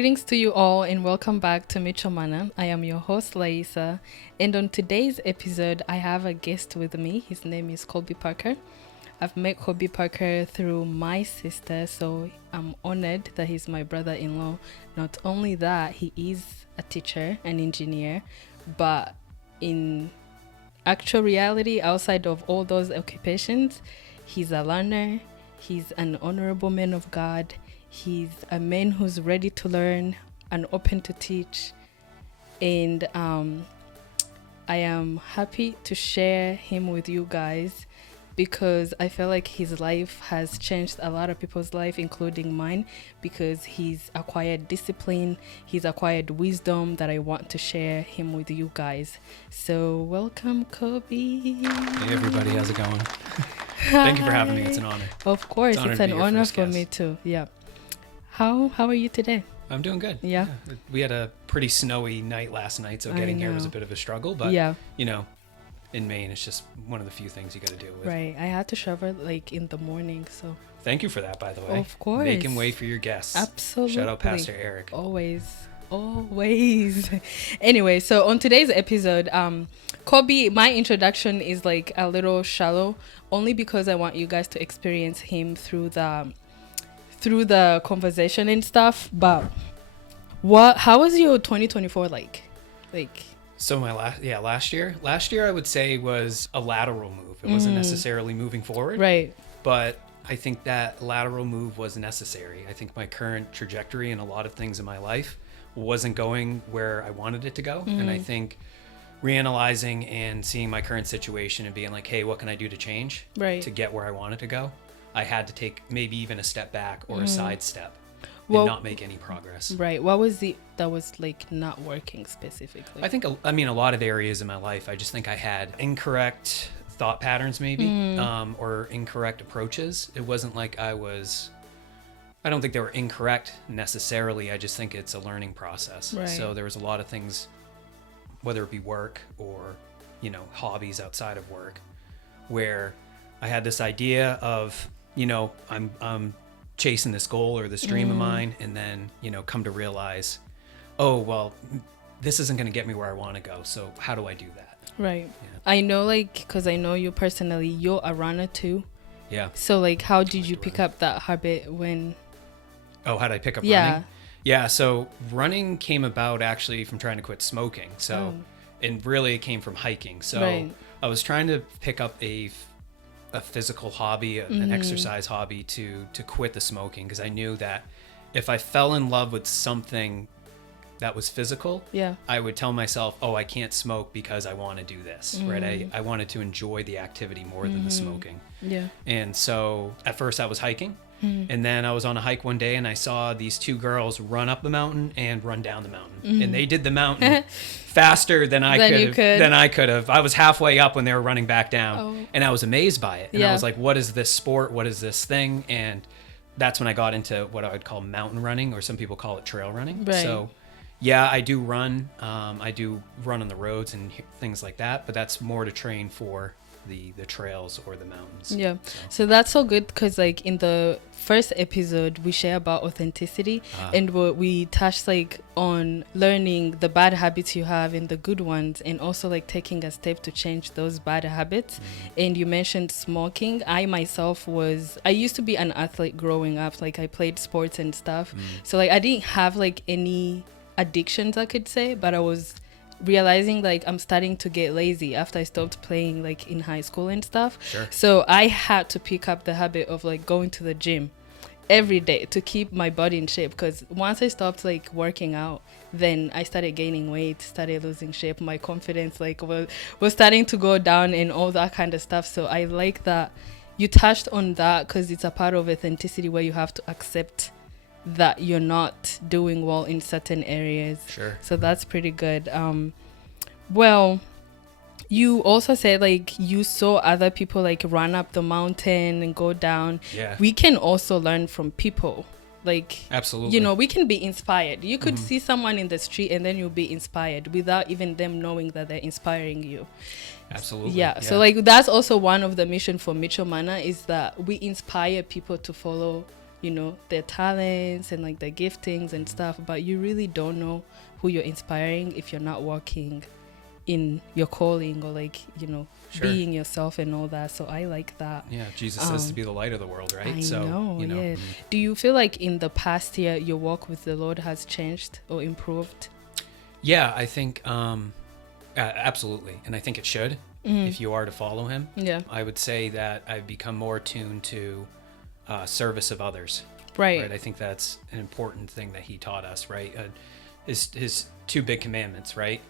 Greetings to you all and welcome back to Mitchell Mana. I am your host, Laisa, and on today's episode, I have a guest with me. His name is Colby Parker. I've met Colby Parker through my sister, so I'm honored that he's my brother-in-law. Not only that, he is a teacher, an engineer, but in actual reality, outside of all those occupations, he's a learner, he's an honorable man of God, he's a man who's ready to learn and open to teach. And I am happy to share him with you guys because I feel like his life has changed a lot of people's life, including mine, because he's acquired discipline, he's acquired wisdom that I want to share him with you guys. So welcome, Colby. Hey everybody, how's it going? Thank you for having me. It's an honor. Of course, it's an honor for me too. Yeah. How are you today? I'm doing good. Yeah. We had a pretty snowy night last night, so getting here was a bit of a struggle. But you know, in Maine, it's just one of the few things you got to deal with. Right. I had to shower like in the morning, so. Thank you for that, by the way. Of course. Making way for your guests. Absolutely. Shout out Pastor Eric. Always. Anyway, so on today's episode, Colby, my introduction is like a little shallow, only because I want you guys to experience him through the conversation and stuff. But how was your 2024 like? So my last year I would say was a lateral move. It wasn't necessarily moving forward. Right. But I think that lateral move was necessary. I think my current trajectory and a lot of things in my life wasn't going where I wanted it to go. And I think reanalyzing and seeing my current situation and being like, hey, what can I do to change to get where I wanted to go? I had to take maybe even a step back or a side step and not make any progress. Right. What was that was like not working specifically? I think, a lot of areas in my life, I just think I had incorrect thought patterns maybe, or incorrect approaches. It wasn't like I don't think they were incorrect necessarily. I just think it's a learning process. Right. So there was a lot of things, whether it be work or, hobbies outside of work, where I had this idea of, I'm chasing this goal or this dream of mine, and then, come to realize, oh, well, this isn't going to get me where I want to go. So how do I do that? Right. Yeah. I know, because I know you personally, you're a runner too. Yeah. So how did you pick up that habit when? Oh, how did I pick up running? Yeah. So running came about actually from trying to quit smoking. So, and really it came from hiking. So I was trying to pick up a physical hobby, an exercise hobby to quit the smoking, because I knew that if I fell in love with something that was physical, I would tell myself, oh, I can't smoke because I want to do this, right? I wanted to enjoy the activity more than the smoking. Yeah. And so at first I was hiking, and then I was on a hike one day and I saw these two girls run up the mountain and run down the mountain. And they did the mountain faster than I could have. I was halfway up when they were running back down, and I was amazed by it. And I was like, what is this sport? What is this thing? And that's when I got into what I would call mountain running, or some people call it trail running. Right. So yeah, I do run. I do run on the roads and things like that, but that's more to train for the trails or the mountains. Yeah. So that's so good, because in the first episode we share about authenticity, and we touched on learning the bad habits you have and the good ones, and also taking a step to change those bad habits. And you mentioned smoking. I myself I used to be an athlete growing up. I played sports and stuff. So I didn't have any addictions, I could say, but I was realizing I'm starting to get lazy after I stopped playing in high school and stuff. Sure. So I had to pick up the habit of going to the gym every day to keep my body in shape, because once I stopped working out, then I started gaining weight, started losing shape, my confidence was starting to go down and all that kind of stuff. So I like that you touched on that, because it's a part of authenticity where you have to accept that you're not doing well in certain areas. Sure. So that's pretty good. Well, you also said you saw other people run up the mountain and go down. Yeah. We can also learn from people. Absolutely. We can be inspired. You could see someone in the street and then you'll be inspired without even them knowing that they're inspiring you. Absolutely. Yeah. So that's also one of the mission for Mitchell Mana, is that we inspire people to follow you know, their talents and like their giftings and stuff, but you really don't know who you're inspiring if you're not working in your calling or like, you know, being yourself and all that. So I like that. Yeah, Jesus says to be the light of the world, right? I know. Yeah. Do you feel like in the past year your walk with the Lord has changed or improved? Yeah, I think absolutely, and I think it should. If you are to follow him, I would say that I've become more attuned to service of others. Right. I think that's an important thing that he taught us. Right. His two big commandments. Right.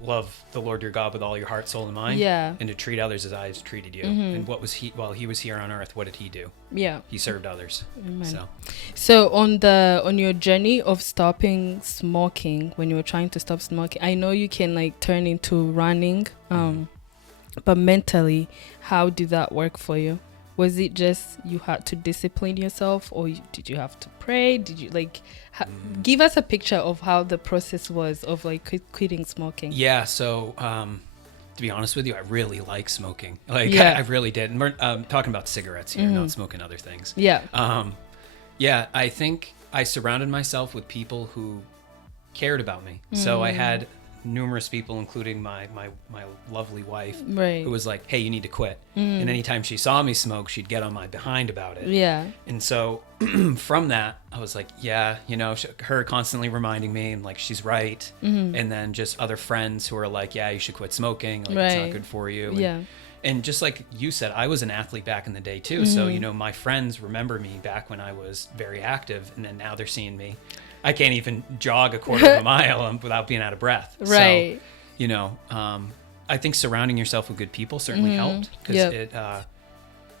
Love the Lord your God with all your heart, soul, and mind. Yeah. And to treat others as I have treated you. And what was he while he was here on earth? What did he do? Yeah. He served others. Amen. So on your journey of stopping smoking, when you were trying to stop smoking, I know you can like turn into running. But mentally, how did that work for you? Was it just you had to discipline yourself, or did you have to pray? Did you like give us a picture of how the process was of like quitting smoking? Yeah. So to be honest with you, I really like smoking. Like I really did. And we're talking about cigarettes here, not smoking other things. Yeah. I think I surrounded myself with people who cared about me. So I had numerous people, including my lovely wife, who was like, hey, you need to quit. And anytime she saw me smoke, she'd get on my behind about it. Yeah. And so from that, I was like, yeah, you know, her constantly reminding me and like, she's right. And then just other friends who are like, yeah, you should quit smoking. Like, it's not good for you. And just like you said, I was an athlete back in the day too. So, you know, my friends remember me back when I was very active, and then now they're seeing me. I can't even jog a quarter of a mile without being out of breath. Right. So, you know, I think surrounding yourself with good people certainly helped, because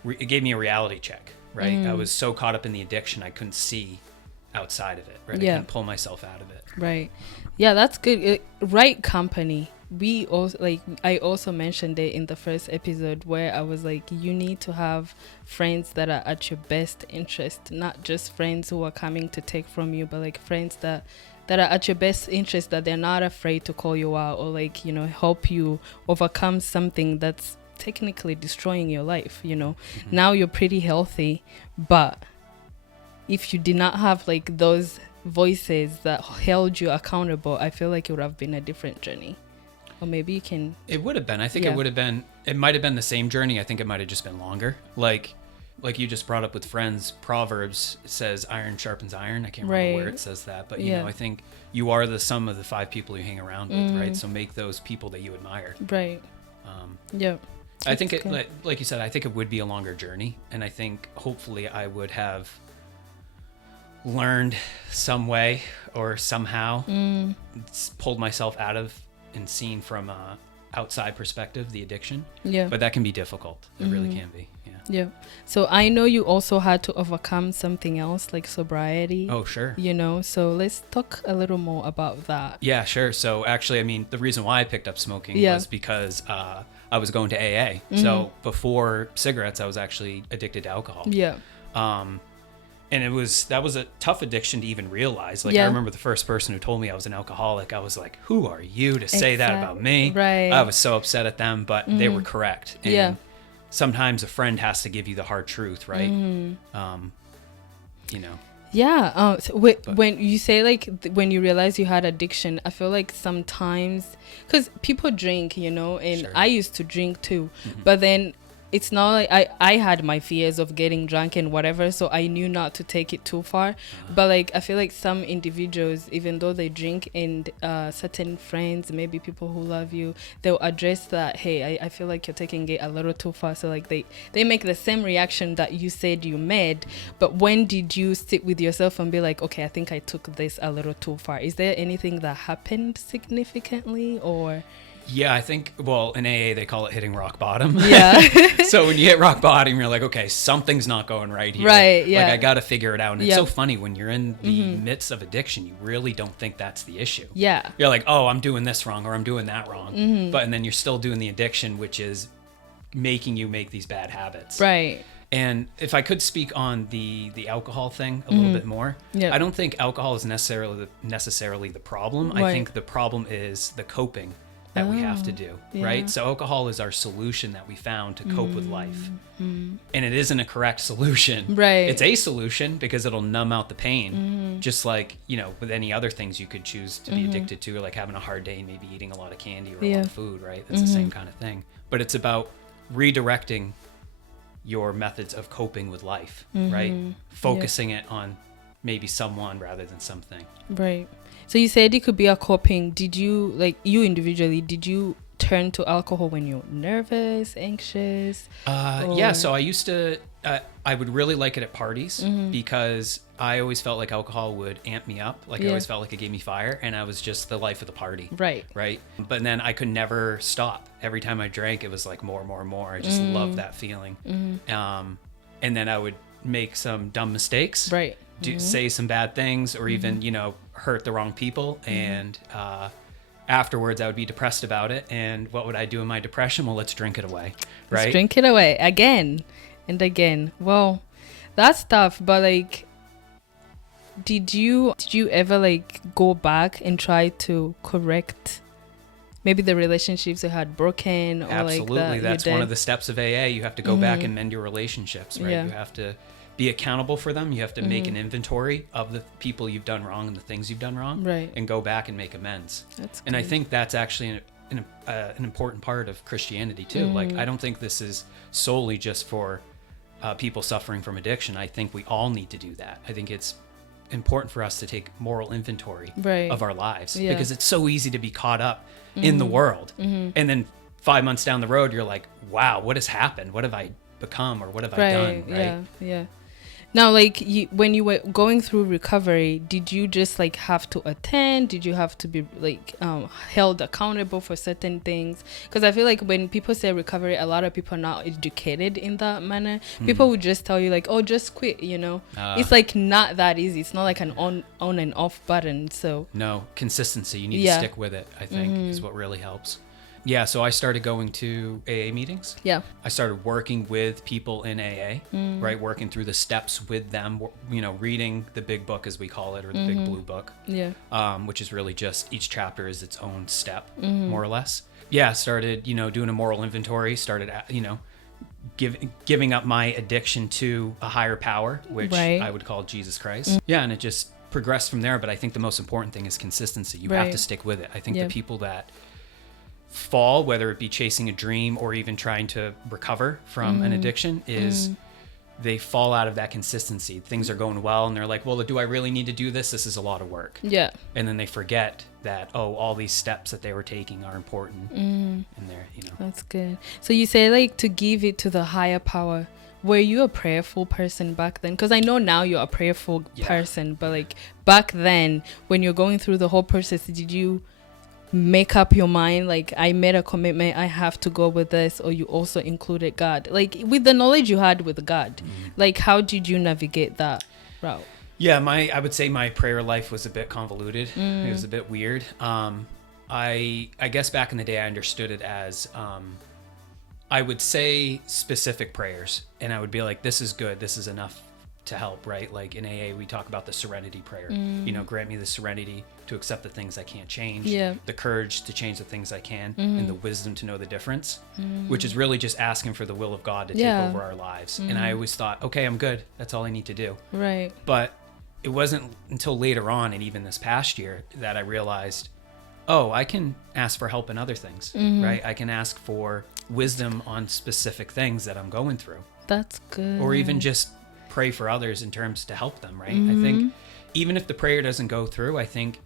it gave me a reality check, right? I was so caught up in the addiction, I couldn't see outside of it, right? I couldn't pull myself out of it. Right. Yeah, that's good. Right company. We also I also mentioned it in the first episode where I was like, you need to have friends that are at your best interest, not just friends who are coming to take from you, but like friends that are at your best interest, that they're not afraid to call you out or like, you know, help you overcome something that's technically destroying your life, you know. Now you're pretty healthy, but if you did not have like those voices that held you accountable, I feel like it would have been a different journey. Or maybe you can... It would have been. I think it would have been... It might have been the same journey. I think it might have just been longer. Like you just brought up with friends, Proverbs says iron sharpens iron. I can't remember where it says that. But, you know, I think you are the sum of the 5 people you hang around with, right? So make those people that you admire. Right. I think, like you said, I think it would be a longer journey. And I think hopefully I would have learned some way or somehow pulled myself out of and seen from a outside perspective the addiction, but that can be difficult. It really can be. So I know you also had to overcome something else like sobriety. Oh, sure. You know, so let's talk a little more about that. Yeah, sure. So actually, I mean, the reason why I picked up smoking was because I was going to AA. So before cigarettes, I was actually addicted to alcohol. And that was a tough addiction to even realize. Like, I remember the first person who told me I was an alcoholic, I was like, who are you to say that about me? Right. I was so upset at them, but they were correct. And sometimes a friend has to give you the hard truth, right? You know. Yeah. So when you say like when you realize you had addiction, I feel like sometimes, because people drink, you know, and I used to drink too, but then it's not like I had my fears of getting drunk and whatever, so I knew not to take it too far. But like I feel like some individuals, even though they drink, and certain friends, maybe people who love you, they'll address that, hey, I feel like you're taking it a little too far. So like they make the same reaction that you said you made, but when did you sit with yourself and be like, okay, I think I took this a little too far? Is there anything that happened significantly, or... Yeah, I think, well, in AA, they call it hitting rock bottom. Yeah. So when you hit rock bottom, you're like, okay, something's not going right here. Right, yeah. Like, I got to figure it out. And it's so funny, when you're in the midst of addiction, you really don't think that's the issue. Yeah. You're like, oh, I'm doing this wrong, or I'm doing that wrong. And then you're still doing the addiction, which is making you make these bad habits. Right. And if I could speak on the alcohol thing a little bit more, I don't think alcohol is necessarily the problem. Right. I think the problem is the coping that we have to do, right? So alcohol is our solution that we found to cope with life. And it isn't a correct solution. Right. It's a solution because it'll numb out the pain, just like, you know, with any other things you could choose to be addicted to, like having a hard day and maybe eating a lot of candy or a lot of food, right? That's the same kind of thing. But it's about redirecting your methods of coping with life, right? Focusing it on maybe someone rather than something. Right. So you said it could be a coping. Did you, like, you individually, did you turn to alcohol when you're nervous, anxious? Yeah, so I used to, I would really like it at parties because I always felt like alcohol would amp me up. Like I always felt like it gave me fire, and I was just the life of the party. Right. Right. But then I could never stop. Every time I drank, it was like more. I just loved that feeling. And then I would make some dumb mistakes. Right. Say some bad things, or even, you know, hurt the wrong people. And afterwards I would be depressed about it. And what would I do in my depression? Well, let's drink it away. Right. Let's drink it away again and again. Well, that's tough. But like, did you ever like go back and try to correct maybe the relationships you had broken? Or absolutely. Like that's one of the steps of AA. You have to go back and mend your relationships, right? Yeah. You have to be accountable for them. You have to make an inventory of the people you've done wrong and the things you've done wrong, right? And go back and make amends. That's and good. I think that's actually an important part of Christianity too. Like, I don't think this is solely just for people suffering from addiction. I think we all need to do that. I think it's important for us to take moral inventory of our lives, because it's so easy to be caught up in the world. And then 5 months down the road, you're like, wow, what has happened? What have I become, or what have I done? Right. Yeah. Now, like, when you were going through recovery, did you just like have to attend? Did you have to be like held accountable for certain things? Because I feel like when people say recovery, a lot of people are not educated in that manner. People would just tell you like, oh, just quit, you know. It's like not that easy. It's not like an on and off button. So no, consistency. You need to stick with it, I think, is what really helps. Yeah, so I started going to AA meetings. Yeah. I started working with people in AA, right? Working through the steps with them, you know, reading the big book, as we call it, or the big blue book. Yeah. Which is really just each chapter is its own step, more or less. Yeah, started, you know, doing a moral inventory, started, you know, giving up my addiction to a higher power, which I would call Jesus Christ. Yeah, and it just progressed from there. But I think the most important thing is consistency. You have to stick with it. I think the people that fall, whether it be chasing a dream or even trying to recover from an addiction, is they fall out of that consistency. Things are going well and they're like, well, do I really need to do this? This is a lot of work. Yeah. And then they forget that, oh, all these steps that they were taking are important. And they're, you know. That's good. So you say like to give it to the higher power. Were you a prayerful person back then? Because I know now you're a prayerful person, but like back then when you're going through the whole process, did you make up your mind like, I made a commitment, I have to go with this, or you also included God, like with the knowledge you had with God? Like, how did you navigate that route? Yeah, I would say my prayer life was a bit convoluted. It was a bit weird. I guess back in the day I understood it as I would say specific prayers, and I would be like, this is good, this is enough to help, right? Like in AA we talk about the serenity prayer. You know, grant me the serenity to accept the things I can't change, the courage to change the things I can, and the wisdom to know the difference, which is really just asking for the will of God to take over our lives. And I always thought, okay, I'm good, that's all I need to do. Right. But it wasn't until later on, and even this past year, that I realized, oh, I can ask for help in other things, right? I can ask for wisdom on specific things that I'm going through. That's good. Or even just pray for others in terms to help them, right? I think even if the prayer doesn't go through, I think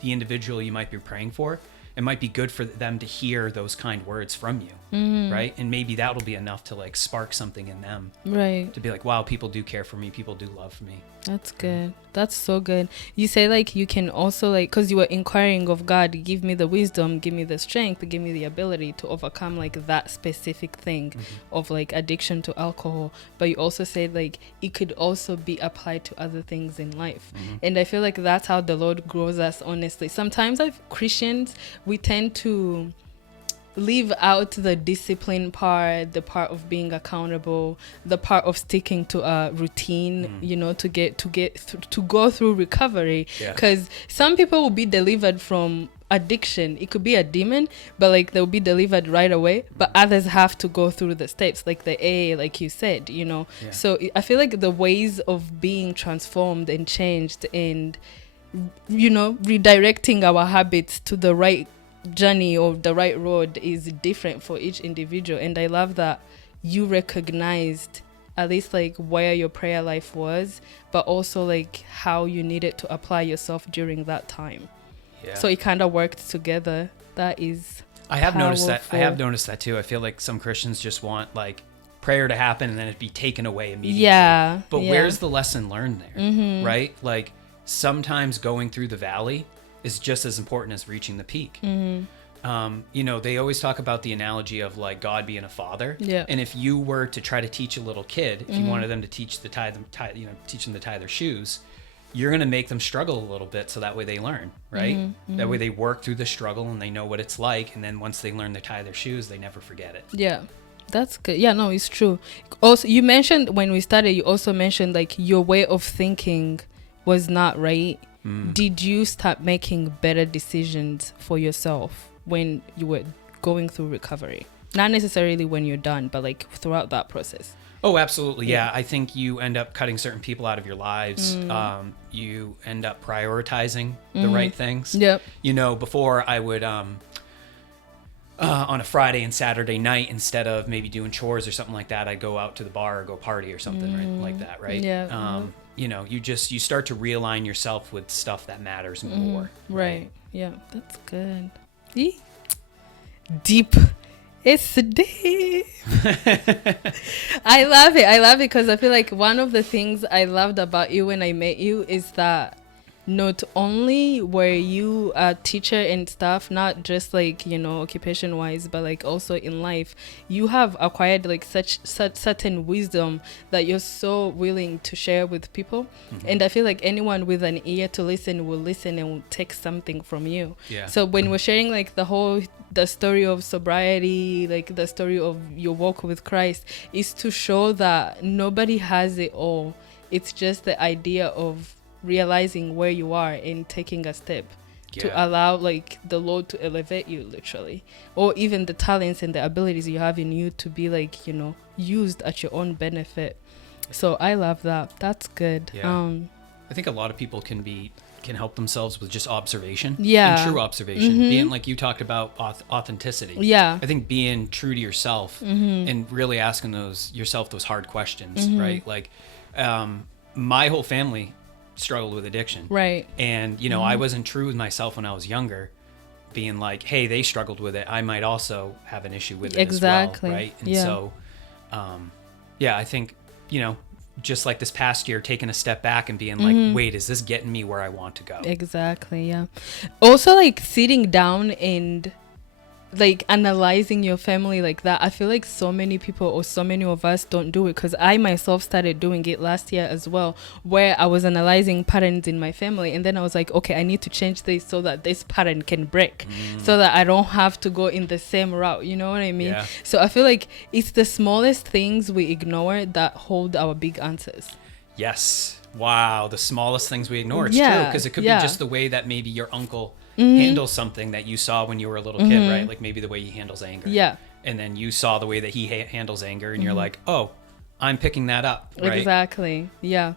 the individual you might be praying for, it might be good for them to hear those kind words from you, right? And maybe that'll be enough to like spark something in them, right? To be like, wow, people do care for me, people do love me. That's good. That's so good. You say like you can also like, because you were inquiring of God, give me the wisdom, give me the strength, give me the ability to overcome like that specific thing of like addiction to alcohol. But you also said like it could also be applied to other things in life. And I feel like that's how the Lord grows us, honestly. Sometimes Christians, we tend to leave out the discipline part, the part of being accountable, the part of sticking to a routine, you know, to go through recovery. Because some people will be delivered from addiction. It could be a demon, but like they'll be delivered right away, but others have to go through the steps, like the A, like you said, you know. So I feel like the ways of being transformed and changed and, you know, redirecting our habits to the right journey or the right road is different for each individual. And I love that you recognized at least like where your prayer life was, but also like how you needed to apply yourself during that time. So it kind of worked together. That is I have noticed that too. I feel like some Christians just want like prayer to happen and then it'd be taken away immediately. But where's the lesson learned there? Right? Like sometimes going through the valley is just as important as reaching the peak. You know, they always talk about the analogy of like God being a father. And if you were to try to teach a little kid, if you wanted them to teach them to tie their shoes, you're going to make them struggle a little bit so that way they learn, right? That way they work through the struggle and they know what it's like. And then once they learn to tie their shoes, they never forget it. Yeah, that's good. Yeah, no, it's true. Also, you mentioned when we started, you also mentioned like your way of thinking was not right. Did you start making better decisions for yourself when you were going through recovery? Not necessarily when you're done, but like throughout that process. Oh, absolutely. Yeah. I think you end up cutting certain people out of your lives. You end up prioritizing the right things. You know, before I would, on a Friday and Saturday night, instead of maybe doing chores or something like that, I'd go out to the bar or go party or something right, like that. Right. You know, you start to realign yourself with stuff that matters more. Right. Yeah. That's good. Deep. It's deep. I love it because I feel like one of the things I loved about you when I met you is that not only were you a teacher and stuff, not just like, you know, occupation wise, but like also in life, you have acquired like such certain wisdom that you're so willing to share with people. And I feel like anyone with an ear to listen will listen and will take something from you. So when we're sharing like the story of sobriety, like the story of your walk with Christ, is to show that nobody has it all. It's just the idea of realizing where you are and taking a step to allow like the Lord to elevate you, literally, or even the talents and the abilities you have in you to be like, you know, used at your own benefit. So I love that. That's good. I think a lot of people can help themselves with just observation and true observation, being like you talked about authenticity. I think being true to yourself and really asking yourself those hard questions, right? Like my whole family struggled with addiction, right? And you know, I wasn't true with myself when I was younger, being like, hey, they struggled with it, I might also have an issue with it as well, right? And so I think, you know, just like this past year, taking a step back and being like, wait, is this getting me where I want to go? Exactly. Yeah. Also, like sitting down and like analyzing your family like that, I feel like so many people or so many of us don't do it, because I myself started doing it last year as well, where I was analyzing patterns in my family, and then I was like, okay, I need to change this so that this pattern can break, so that I don't have to go in the same route, you know what I mean? So I feel like it's the smallest things we ignore that hold our big answers. Yes. Wow, the smallest things we ignore. It's true, because it could be just the way that maybe your uncle handles something that you saw when you were a little kid, right? Like maybe the way he handles anger. And then you saw the way that he handles anger, and you're like, oh, I'm picking that up, right? Exactly. Yeah.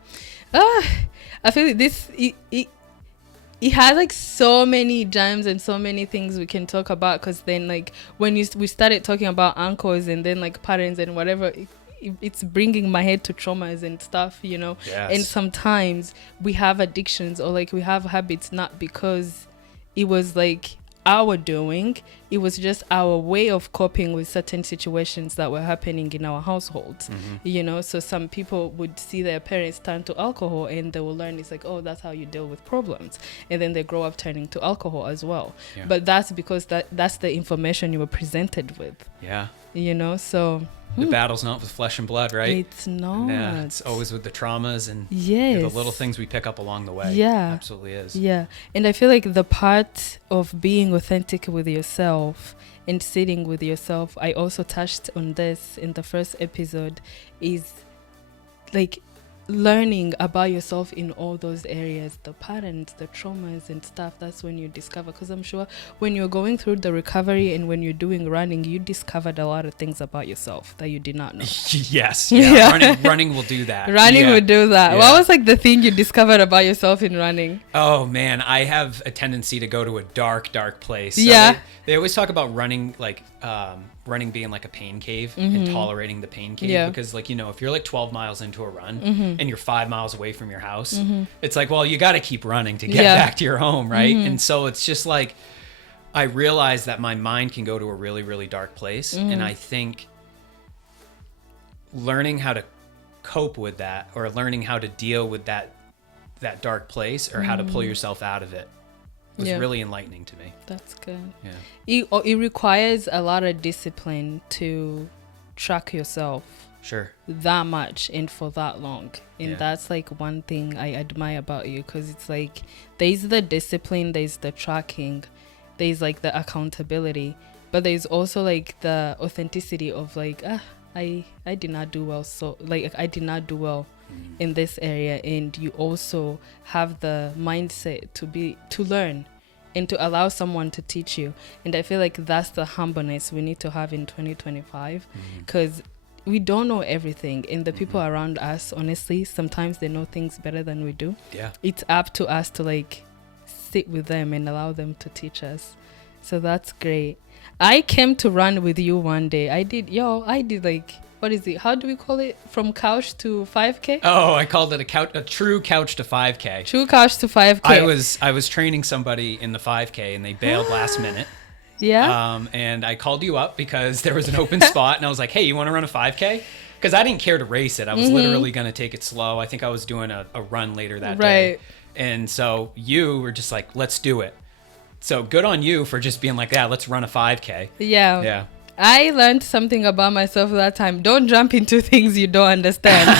I feel like it has like so many gems and so many things we can talk about, because then like when we started talking about uncles and then like patterns and whatever, it's bringing my head to traumas and stuff, you know. And sometimes we have addictions or like we have habits not because it was like our doing, it was just our way of coping with certain situations that were happening in our households, you know. So some people would see their parents turn to alcohol and they will learn it's like, oh, that's how you deal with problems, and then they grow up turning to alcohol as well. But that's because that's the information you were presented with, you know. So the battle's not with flesh and blood, right? It's not. Yeah, it's always with the traumas and the little things we pick up along the way. Absolutely is. And I feel like the part of being authentic with yourself and sitting with yourself. I also touched on this in the first episode, is like learning about yourself in all those areas, the patterns, the traumas and stuff. That's when you discover, because I'm sure when you're going through the recovery and when you're doing running, you discovered a lot of things about yourself that you did not know. Yes. Yeah. Running will do that. Running will do that. What was like the thing you discovered about yourself in running? Oh man, I have a tendency to go to a dark place. So they always talk about running, like running being like a pain cave and tolerating the pain cave, because like, you know, if you're like 12 miles into a run and you're 5 miles away from your house, it's like, well, you got to keep running to get back to your home, right? And so it's just like, I realized that my mind can go to a really, really dark place, and I think learning how to cope with that, or learning how to deal with that dark place, or how to pull yourself out of it, was really enlightening to me. That's good. Yeah. It requires a lot of discipline to track yourself. Sure. That much and for that long. And that's like one thing I admire about you, because it's like there's the discipline, there's the tracking, there's like the accountability, but there's also like the authenticity of like, I did not do well. So like I did not do well in this area, and you also have the mindset to learn and to allow someone to teach you. And I feel like that's the humbleness we need to have in 2025, because we don't know everything, and the people around us, honestly, sometimes they know things better than we do. It's up to us to like sit with them and allow them to teach us. So that's great. I came to run with you one day. I did like, what is it? How do we call it? From couch to 5K? Oh, I called it a true couch to 5K. True couch to 5K. I was training somebody in the 5K, and they bailed last minute. And I called you up because there was an open spot, and I was like, hey, you want to run a 5K? Because I didn't care to race it. I was literally going to take it slow. I think I was doing a run later that day. And so you were just like, let's do it. So good on you for just being like, yeah, let's run a 5K. Yeah. I learned something about myself that time. Don't jump into things you don't understand.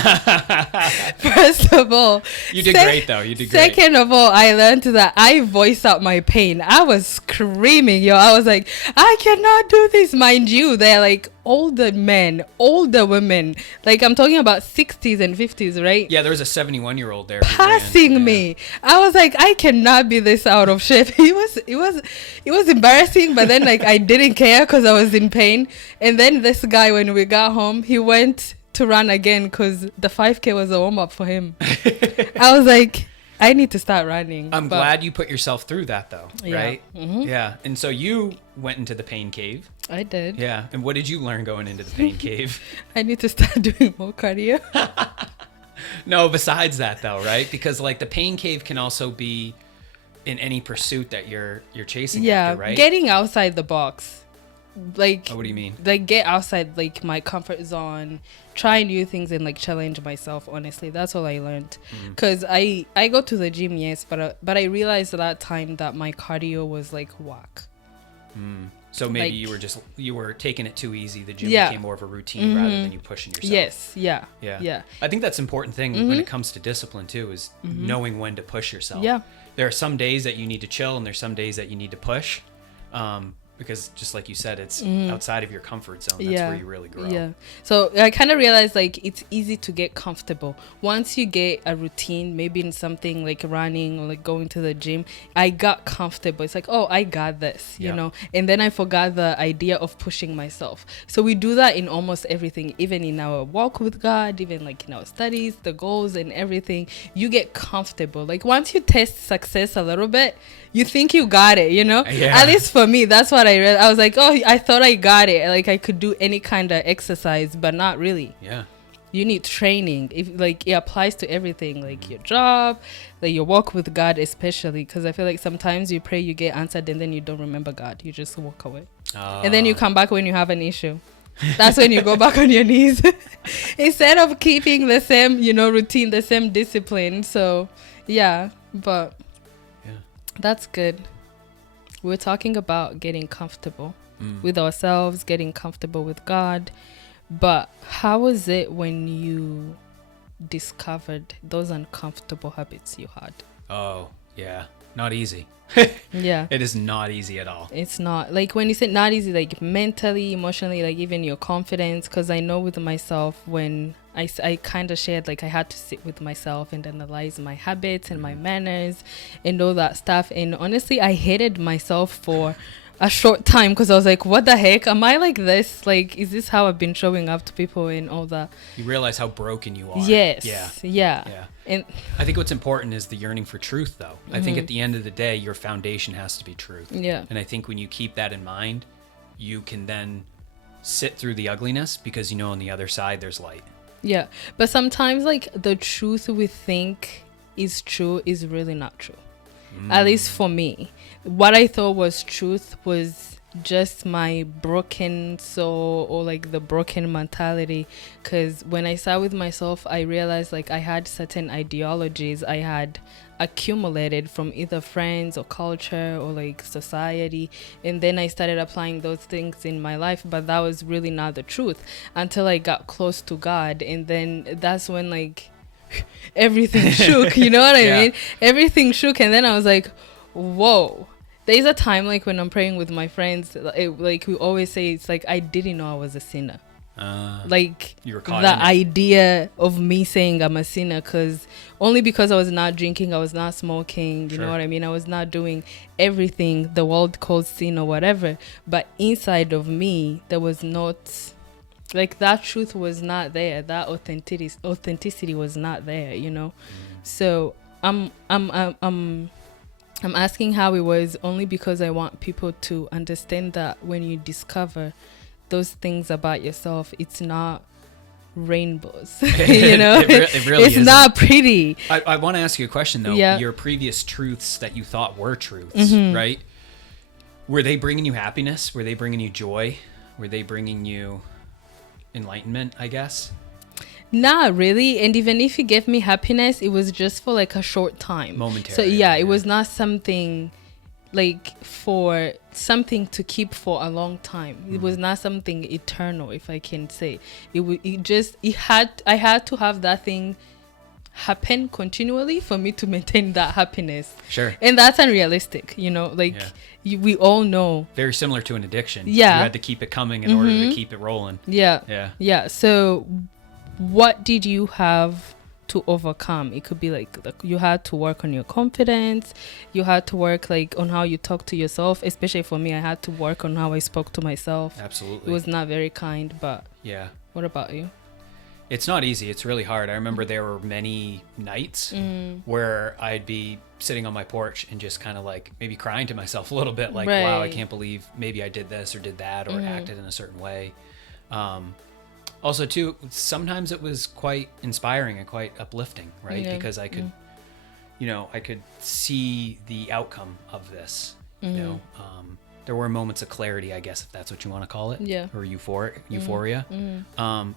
First of all. You did great, though. You did great. Second of all, I learned that I voiced out my pain. I was screaming, I was like, I cannot do this. Mind you, they're like older men, older women. Like, I'm talking about 60s and 50s, right? Yeah, there was a 71-year-old there. Passing me. I was like, I cannot be this out of shape. It was embarrassing, but then like I didn't care because I was in pain. And then this guy, when we got home, he went to run again because the 5K was a warm-up for him. I was like, I need to start running. I'm glad you put yourself through that, though, right? Yeah. And so you went into the pain cave. I did. Yeah. And what did you learn going into the pain cave? I need to start doing more cardio. No, besides that, though, right? Because like the pain cave can also be in any pursuit that you're chasing after, right? Getting outside the box. Like, what do you mean? Like, get outside like my comfort zone, try new things, and like challenge myself. Honestly, that's all I learned. Because I go to the gym, yes, but I realized at that time that my cardio was like whack. So maybe like, you were taking it too easy. The gym became more of a routine rather than you pushing yourself. Yes. Yeah. I think that's an important thing when it comes to discipline too, is knowing when to push yourself. Yeah. There are some days that you need to chill, and there's some days that you need to push. Because just like you said, it's outside of your comfort zone. That's where you really grow. Yeah. So I kind of realized like it's easy to get comfortable. Once you get a routine, maybe in something like running or like going to the gym, I got comfortable. It's like, oh, I got this, you know? And then I forgot the idea of pushing myself. So we do that in almost everything, even in our walk with God, even like in our studies, the goals and everything. You get comfortable. Like once you test success a little bit, you think you got it, you know? Yeah. At least for me, that's what I read. I was like, oh, I thought I got it. Like I could do any kind of exercise, but not really. Yeah. You need training. If like it applies to everything, like your job, like your walk with God, especially, because I feel like sometimes you pray, you get answered, and then you don't remember God. You just walk away, and then you come back when you have an issue. That's when you go back on your knees instead of keeping the same, routine, the same discipline. So yeah, but. That's good. We're talking about getting comfortable with ourselves, getting comfortable with God. But how was it when you discovered those uncomfortable habits you had? Oh, yeah. Not easy. Yeah. It is not easy at all. It's not. Like, when you say not easy, like mentally, emotionally, like even your confidence, because I know with myself, when I kind of shared, like I had to sit with myself and analyze my habits and my manners and all that stuff. And honestly, I hated myself for a short time, because I was like, what the heck? Am I like this? Like, is this how I've been showing up to people and all that? You realize how broken you are. Yes. Yeah. And I think what's important is the yearning for truth, though. I think at the end of the day, your foundation has to be truth. Yeah. And I think when you keep that in mind, you can then sit through the ugliness, because you know on the other side there's light. Yeah. But sometimes, like, the truth we think is true is really not true. At least for me. What I thought was truth was just my broken soul, or like the broken mentality. Because when I sat with myself, I realized like I had certain ideologies I had accumulated from either friends or culture or like society, and then I started applying those things in my life, but that was really not the truth until I got close to God. And then that's when like everything shook, you know what I mean? Everything shook, and then I was like, whoa. There's a time like when I'm praying with my friends, like we always say, it's like I didn't know I was a sinner. Like you were caught the in it. idea of me saying I'm a sinner, because I was not drinking, I was not smoking, you know what I mean? I was not doing everything the world calls sin or whatever, but inside of me there was not, like, that truth was not there, that authenticity was not there, you know. So I'm asking how it was only because I want people to understand that when you discover those things about yourself, it's not rainbows. You know, it really it's isn't. not pretty. I want to ask you a question though. Yeah. Your previous truths that you thought were truths, right? Were they bringing you happiness? Were they bringing you joy? Were they bringing you enlightenment, I guess? Not really. And even if it gave me happiness, it was just for like a short time. Momentary. So yeah, it was not something like for something to keep for a long time. It was not something eternal, if I can say. I had to have that thing happen continually for me to maintain that happiness. Sure. And that's unrealistic, you know, like we all know. Very similar to an addiction. Yeah. You had to keep it coming in order to keep it rolling. Yeah. So what did you have to overcome? It could be like you had to work on your confidence, you had to work like on how you talk to yourself. Especially for me, I had to work on how I spoke to myself. Absolutely. It was not very kind, but yeah. What about you? It's not easy. It's really hard. I remember there were many nights where I'd be sitting on my porch and just kind of like maybe crying to myself a little bit, like, wow, I can't believe maybe I did this or did that or acted in a certain way. Also, too, sometimes it was quite inspiring and quite uplifting, right? Yeah. Because I could, I could see the outcome of this. You know, there were moments of clarity, I guess, if that's what you want to call it. Yeah. Or euphoria.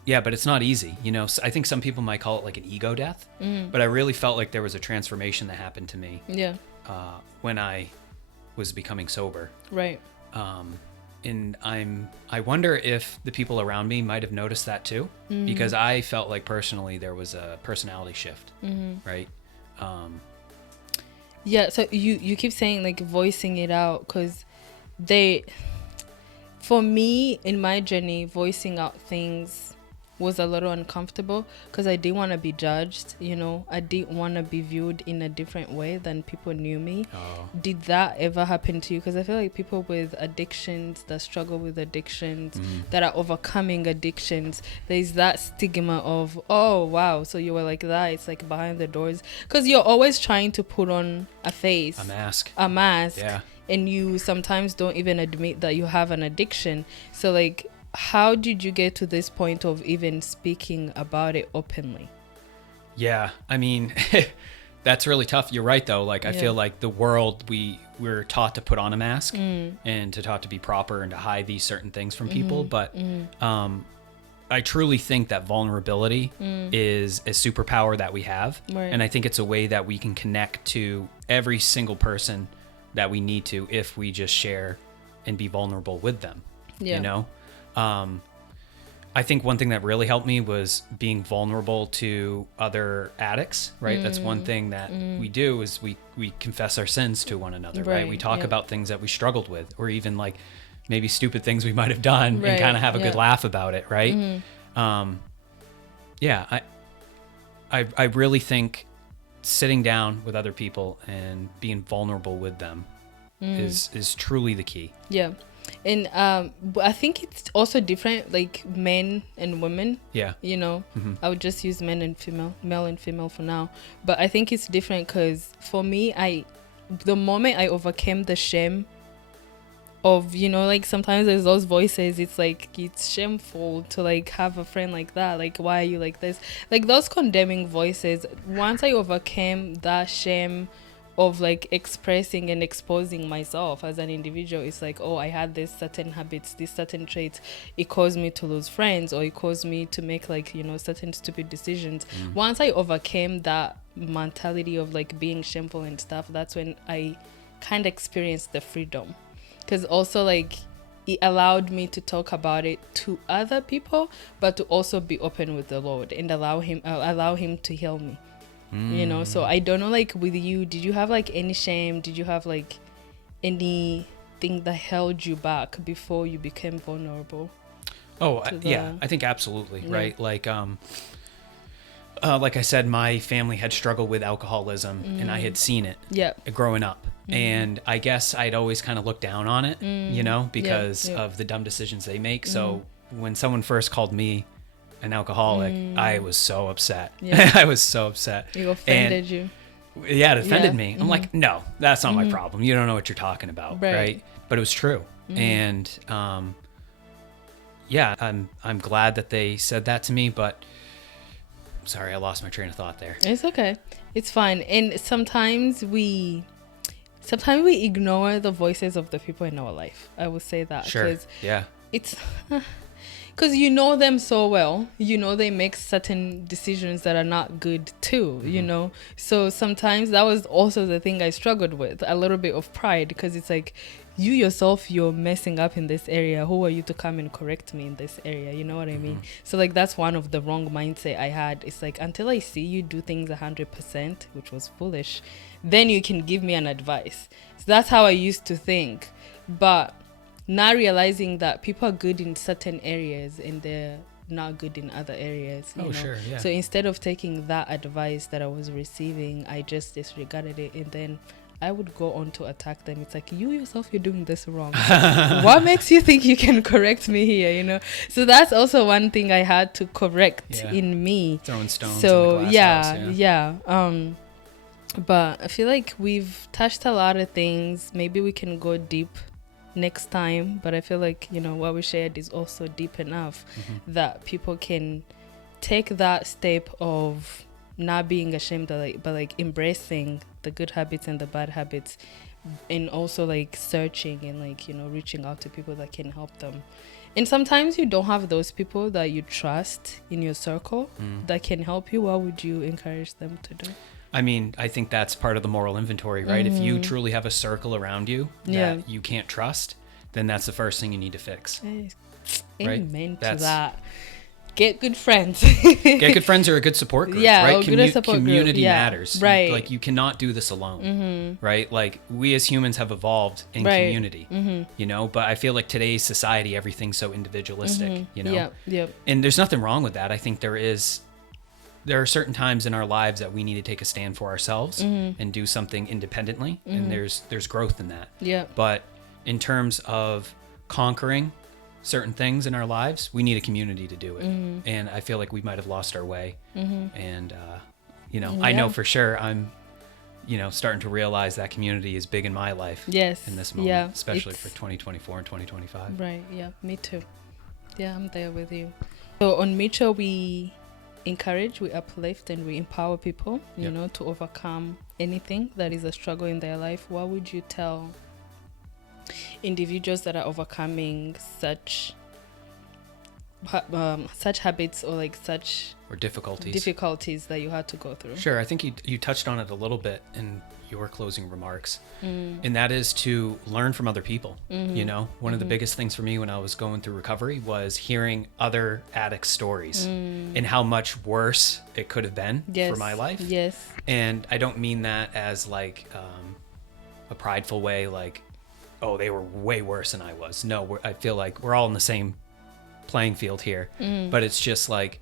Yeah, but it's not easy. You know, I think some people might call it like an ego death. But I really felt like there was a transformation that happened to me. Yeah. When I was becoming sober. Right. And I wonder if the people around me might have noticed that too, because I felt like personally there was a personality shift, right? Yeah. So you keep saying like voicing it out, because for me in my journey, voicing out things was a little uncomfortable because I didn't want to be judged, you know. I didn't want to be viewed in a different way than people knew me. Did that ever happen to you? Because I feel like people with addictions, that struggle with addictions, that are overcoming addictions, there's that stigma of, oh wow, so you were like that, it's like behind the doors, because you're always trying to put on a face, a mask, yeah. And you sometimes don't even admit that you have an addiction. So like, how did you get to this point of even speaking about it openly? Yeah, I mean, that's really tough. You're right, though. Like, I feel like the world, we're taught to put on a mask and to taught to be proper and to hide these certain things from people. But I truly think that vulnerability is a superpower that we have. Right. And I think it's a way that we can connect to every single person that we need to if we just share and be vulnerable with them, you know? I think one thing that really helped me was being vulnerable to other addicts, right? That's one thing that we do is we confess our sins to one another, right? We talk about things that we struggled with, or even like maybe stupid things we might have done and kind of have a good laugh about it, right? I really think sitting down with other people and being vulnerable with them is truly the key. Yeah. And I think it's also different, like men and women. Yeah. You know, I would just use men and female, male and female for now. But I think it's different because for me, the moment I overcame the shame of, you know, like sometimes there's those voices, it's like it's shameful to like have a friend like that, like why are you like this, like those condemning voices. Once I overcame that shame of like expressing and exposing myself as an individual, it's like, oh, I had this certain habits, these certain traits, it caused me to lose friends, or it caused me to make like, you know, certain stupid decisions. Once I overcame that mentality of like being shameful and stuff, that's when I kind of experienced the freedom, because also like it allowed me to talk about it to other people, but to also be open with the Lord and allow him to heal me. You know, so I don't know, like with you, did you have like any shame? Did you have like anything that held you back before you became vulnerable? Yeah, I think absolutely. Yeah. Right. Like I said, my family had struggled with alcoholism and I had seen it growing up. And I guess I'd always kind of looked down on it, you know, because of the dumb decisions they make. So when someone first called me an alcoholic, I was so upset. I was so upset. It offended you. Yeah, it offended me. I'm like, no, that's not my problem. You don't know what you're talking about, right? But it was true. And I'm glad that they said that to me, but sorry, I lost my train of thought there. It's okay. It's fine. And sometimes we ignore the voices of the people in our life. I would say that. Sure. Yeah. It's because you know them so well, you know they make certain decisions that are not good too, you know. So sometimes that was also the thing I struggled with, a little bit of pride, because it's like, you yourself, you're messing up in this area. Who are you to come and correct me in this area? You know what I mean? So like that's one of the wrong mindset I had. It's like, until I see you do things 100%, which was foolish, then you can give me an advice. So that's how I used to think. But not realizing that people are good in certain areas and they're not good in other areas. You know? Sure, yeah. So instead of taking that advice that I was receiving, I just disregarded it, and then I would go on to attack them. It's like, you yourself, you're doing this wrong. What makes you think you can correct me here, you know? So that's also one thing I had to correct in me. Throwing stones so in the glass house, but I feel like we've touched a lot of things. Maybe we can go deep next time, but I feel like, you know, what we shared is also deep enough that people can take that step of not being ashamed of, like, but like embracing the good habits and the bad habits, and also like searching and like, you know, reaching out to people that can help them. And sometimes you don't have those people that you trust in your circle that can help you. What would you encourage them to do? I mean, I think that's part of the moral inventory, right? If you truly have a circle around you that you can't trust, then that's the first thing you need to fix. Amen to that. Get good friends. Get good friends or a good support group, right? Community matters. Right. Like, you cannot do this alone, right? Like, we as humans have evolved in community, you know? But I feel like today's society, everything's so individualistic, you know? And there's nothing wrong with that. I think there are certain times in our lives that we need to take a stand for ourselves and do something independently, and there's growth in that. But in terms of conquering certain things in our lives, we need a community to do it. And I feel like we might have lost our way. And you know, I know for sure I'm, you know, starting to realize that community is big in my life in this moment, especially for 2024 and 2025. Right. Yeah, me too. Yeah, I'm there with you. So on Mitchell, we encourage, we uplift, and we empower people, you know, to overcome anything that is a struggle in their life. What would you tell individuals that are overcoming such such habits or like such or difficulties that you had to go through? Sure. I think you touched on it a little bit in your closing remarks, and that is to learn from other people. You know, one of the biggest things for me when I was going through recovery was hearing other addicts' stories and how much worse it could have been for my life. Yes. And I don't mean that as like a prideful way, like, oh, they were way worse than I was. No, I feel like we're all in the same playing field here, but it's just like,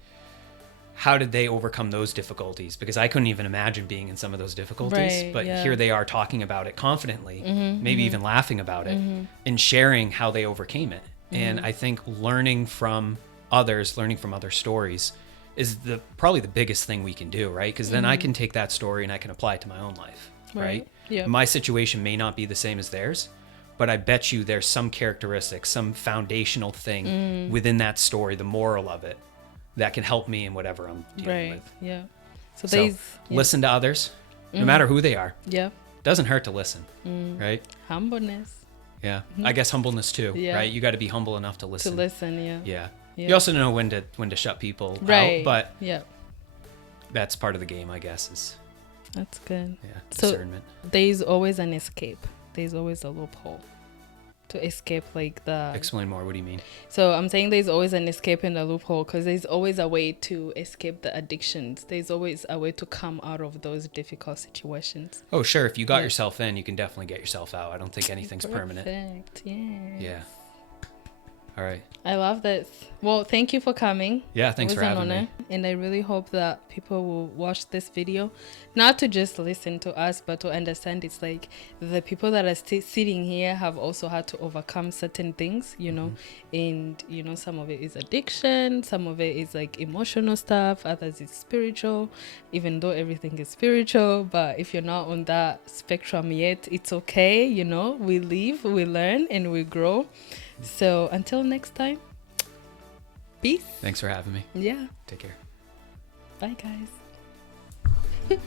how did they overcome those difficulties? Because I couldn't even imagine being in some of those difficulties, but here they are talking about it confidently, maybe even laughing about it and sharing how they overcame it. And I think learning from others, learning from other stories is probably the biggest thing we can do, right? Because then I can take that story and I can apply it to my own life, right? Yeah. My situation may not be the same as theirs, but I bet you there's some characteristic, some foundational thing within that story, the moral of it, that can help me in whatever I'm dealing with. Yeah. So listen to others, no matter who they are. Yeah. Doesn't hurt to listen, right? Humbleness. Yeah. I guess humbleness too, right? You got to be humble enough to listen. Yeah. You also know when to shut people out, but that's part of the game, I guess. That's good. Yeah. Discernment. So there's always an escape. There's always a loophole to escape like the... Explain more. What do you mean? So I'm saying there's always an escape in the loophole because there's always a way to escape the addictions. There's always a way to come out of those difficult situations. Oh, sure. If you got yourself in, you can definitely get yourself out. I don't think anything's permanent. Perfect. Yeah. All right. I love this. Well, thank you for coming. Yeah, thanks for having me. And I really hope that people will watch this video, not to just listen to us, but to understand it's like the people that are sitting here have also had to overcome certain things, you know, and, you know, some of it is addiction, some of it is like emotional stuff, others is spiritual, even though everything is spiritual. But if you're not on that spectrum yet, it's okay, you know, we live, we learn, and we grow. So until next time, peace. Thanks for having me. Yeah. Take care. Bye, guys.